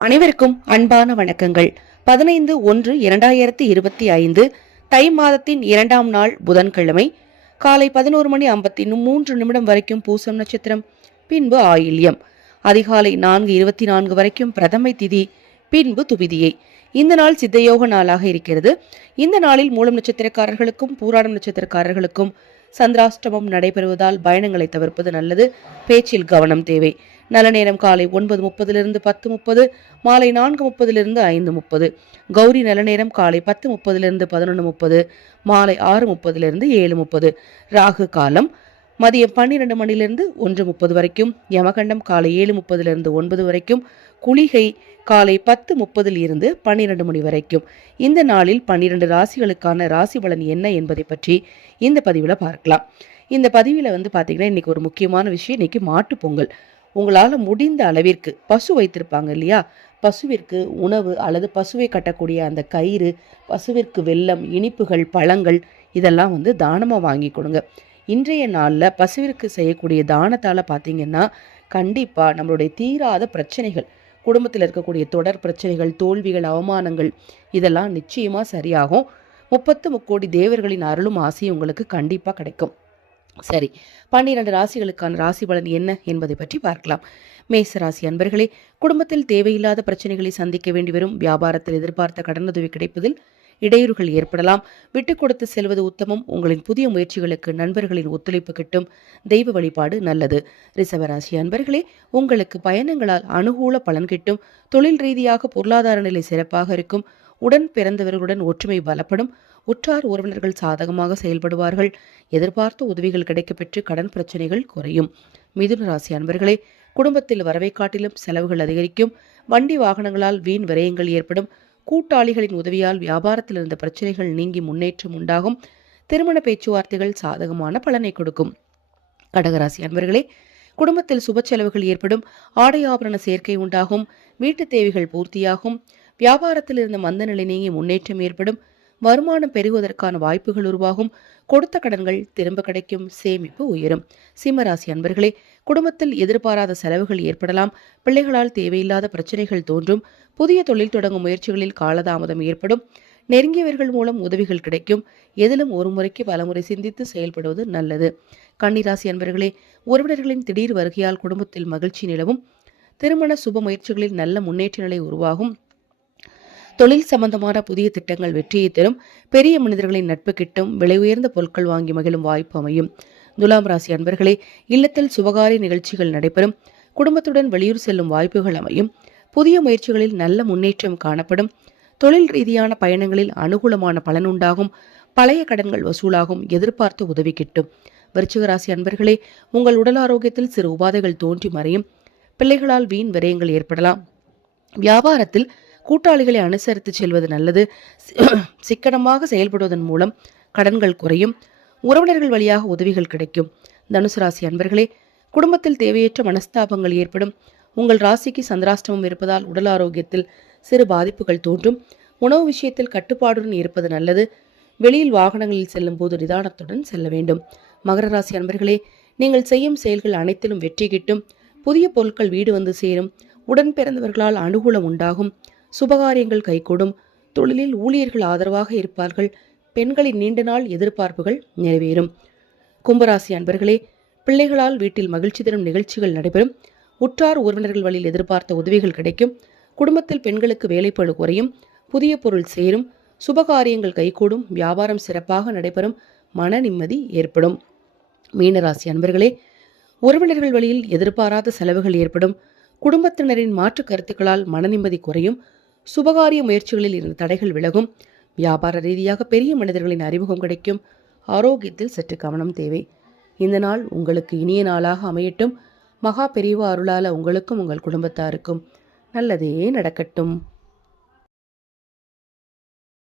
அனைவருக்கும் அன்பான வணக்கங்கள். 15/1/2025 தை மாதத்தின் 2ஆம் நாள் புதன்கிழமை காலை 11:53 வரைக்கும் பூசம் நட்சத்திரம், பின்பு ஆயில்யம். அதிகாலை 4:24 வரைக்கும் பிரதமை திதி, பின்பு துவிதியை. இந்த நாள் சித்தயோக நாளாக இருக்கிறது. இந்த நாளில் மூலம் நட்சத்திரக்காரர்களுக்கும் பூராடம் நட்சத்திரக்காரர்களுக்கும் சந்திராஷ்டமம் நடைபெறுவதால் பயணங்களை தவிர்ப்பது நல்லது. பேச்சில் கவனம் தேவை. நல்ல நேரம் காலை 9:30 10:30, மாலை 4:30 5:30. கௌரி நல்ல நேரம் காலை 10:30 11:30, மாலை 6:30 7:30. ராகு காலம் மதியம் 12 மணிலிருந்து 1:30 வரைக்கும். யமகண்டம் காலை 7:30 9 வரைக்கும். குளிகை காலை 10:30 12 மணி வரைக்கும். இந்த நாளில் 12 ராசிகளுக்கான ராசி பலன் என்ன என்பதை பற்றி இந்த பதிவில் பார்க்கலாம். இந்த பதிவில் பார்த்தீங்கன்னா இன்னைக்கு ஒரு முக்கியமான விஷயம். இன்னைக்கு மாட்டு பொங்கல். உங்களால் முடிந்த அளவிற்கு பசு வைத்திருப்பாங்க இல்லையா, பசுவிற்கு உணவு அல்லது பசுவை கட்டக்கூடிய அந்த கயிறு, பசுவிற்கு வெல்லம், இனிப்புகள், பழங்கள் இதெல்லாம் தானமாக வாங்கி கொடுங்க. இன்றைய நாளில் பசுவிற்கு செய்யக்கூடிய தானத்தால் பார்த்தீங்கன்னா கண்டிப்பாக நம்மளுடைய தீராத பிரச்சனைகள், குடும்பத்தில் இருக்கக்கூடிய தொடர் பிரச்சனைகள், தோல்விகள், அவமானங்கள் இதெல்லாம் நிச்சயமாக சரியாகும். 30 கோடி தேவர்களின் அருளும் ஆசையும் உங்களுக்கு கண்டிப்பாக கிடைக்கும். சரி, 12 ராசிகளுக்கான ராசி பலன் என்ன என்பதை பற்றி பார்க்கலாம். மேச ராசி அன்பர்களே, குடும்பத்தில் தேவையில்லாத பிரச்சனைகளை சந்திக்க வேண்டி வரும். வியாபாரத்தில் எதிர்பார்த்த கடனுதவி கிடைப்பதில் இடையூறுகள் ஏற்படலாம். விட்டு கொடுத்து செல்வது உத்தமம். உங்களின் புதிய முயற்சிகளுக்கு நண்பர்களின் ஒத்துழைப்பு கிட்டும். தெய்வ வழிபாடு நல்லது. ரிஷபராசி அன்பர்களே, உங்களுக்கு பயணங்களால் அனுகூல பலன் கிட்டும். தொழில் ரீதியாக பொருளாதார நிலை சிறப்பாக இருக்கும். உடன் பிறந்தவர்களுடன் ஒற்றுமை பலப்படும். உற்றார் உறவினர்கள் சாதகமாக செயல்படுவார்கள். எதிர்பார்த்த உதவிகள் கிடைக்கப்பெற்று கடன் பிரச்சனைகள் குறையும். மிதுன ராசி அன்பர்களே, குடும்பத்தில் வரவை காட்டிலும் செலவுகள் அதிகரிக்கும். வண்டி வாகனங்களால் வீண் விரயங்கள் ஏற்படும். கூட்டாளிகளின் உதவியால் வியாபாரத்தில் இருந்த பிரச்சனைகள் நீங்கி முன்னேற்றம் உண்டாகும். திருமண பேச்சுவார்த்தைகள் சாதகமான பலனை கொடுக்கும். கடகராசி அன்பர்களே, குடும்பத்தில் சுப செலவுகள் ஏற்படும். ஆடை ஆபரண சேர்க்கை உண்டாகும். வீட்டு தேவைகள் பூர்த்தியாகும். வியாபாரத்தில் இருந்த மந்த நிலை நீங்கி முன்னேற்றம் ஏற்படும். வருமானம் பெருகுவதற்கான வாய்ப்புகள் உருவாகும். கொடுத்த கடன்கள் திரும்ப கிடைக்கும். சேமிப்பு உயரும். சிம்மராசி அன்பர்களே, குடும்பத்தில் எதிர்பாராத செலவுகள் ஏற்படலாம். பிள்ளைகளால் தேவையில்லாத பிரச்சனைகள் தோன்றும். புதிய தொழில் தொடங்கும் முயற்சிகளில் காலதாமதம் ஏற்படும். நெருங்கியவர்கள் மூலம் உதவிகள் கிடைக்கும். எதிலும் ஒரு முறைக்கு பலமுறை சிந்தித்து செயல்படுவது நல்லது. கன்னிராசி அன்பர்களே, உறவினர்களின் திடீர் வருகையால் குடும்பத்தில் மகிழ்ச்சி நிலவும். திருமண சுப முயற்சிகளில் நல்ல முன்னேற்ற நிலை உருவாகும். தொழில் சம்பந்தமான புதிய திட்டங்கள் வெற்றியை தரும். பெரிய மனிதர்களின் நட்பு கிட்டும். விலை உயர்ந்த பொருட்கள் வாங்கி மகிழும் வாய்ப்பு அமையும். துலாம் ராசி அன்பர்களே, இல்லத்தில் சுபகாரிய நிகழ்ச்சிகள் நடைபெறும். குடும்பத்துடன் வெளியூர் செல்லும் வாய்ப்புகள் அமையும். புதிய முயற்சிகளில் நல்ல முன்னேற்றம் காணப்படும். தொழில் ரீதியான பயணங்களில் அனுகூலமான பலன் உண்டாகும். பழைய கடன்கள் வசூலாகும். எதிர்பார்த்த உதவி கிட்டும். விருச்சிக ராசி அன்பர்களே, உங்கள் உடல் ஆரோக்கியத்தில் சிறு உபாதைகள் தோன்றி மறையும். பிள்ளைகளால் வீண் விரயங்கள் ஏற்படலாம். வியாபாரத்தில் கூட்டாளிகளை அனுசரித்து செல்வது நல்லது. சிக்கனமாக செயல்படுவதன் மூலம் கடன்கள் குறையும். உறவினர்கள் வழியாக உதவிகள் கிடைக்கும். தனுசு ராசி அன்பர்களே, குடும்பத்தில் தேவையற்ற மனஸ்தாபங்கள் ஏற்படும். உங்கள் ராசிக்கு சந்திராஷ்டமம் இருப்பதால் உடல் ஆரோக்கியத்தில் சிறு பாதிப்புகள் தோன்றும். உணவு விஷயத்தில் கட்டுப்பாடுடன் இருப்பது நல்லது. வெளியில் வாகனங்களில் செல்லும் போது நிதானத்துடன் செல்ல வேண்டும். மகர ராசி அன்பர்களே, நீங்கள் செய்யும் செயல்கள் அனைத்திலும் வெற்றி கிட்டும். புதிய பொருட்கள் வீடு வந்து சேரும். உடன் பிறந்தவர்களால் அனுகூலம் உண்டாகும். சுபகாரியங்கள் கைகூடும். தொழிலில் ஊழியர்கள் ஆதரவாக இருப்பார்கள். பெண்களின் நீண்ட நாள் எதிர்பார்ப்புகள் நிறைவேறும். கும்பராசி அன்பர்களே, பிள்ளைகளால் வீட்டில் மகிழ்ச்சி தரும் நிகழ்ச்சிகள் நடைபெறும். உற்றார் உறவினர்கள் வழியில் எதிர்பார்த்த உதவிகள் கிடைக்கும். குடும்பத்தில் பெண்களுக்கு வேலைப்பளு குறையும். புதிய பொருள் சேரும். சுபகாரியங்கள் கைகூடும். வியாபாரம் சிறப்பாக நடைபெறும். மன நிம்மதி ஏற்படும். மீனராசி அன்பர்களே, உறவினர்கள் வழியில் எதிர்பாராத செலவுகள் ஏற்படும். குடும்பத்தினரின் மாற்று கருத்துக்களால் மன நிம்மதி குறையும். சுபகாரிய முயற்சிகளில் இருந்த தடைகள் விலகும். வியாபார ரீதியாக பெரிய மனிதர்களின் அறிமுகம் கிடைக்கும். ஆரோக்கியத்தில் சற்று கவனம் தேவை. இந்த நாள் உங்களுக்கு இனிய நாளாக அமையட்டும். மகா பெரியவா அருளால உங்களுக்கும் உங்கள் குடும்பத்தாருக்கும் நல்லதே நடக்கட்டும்.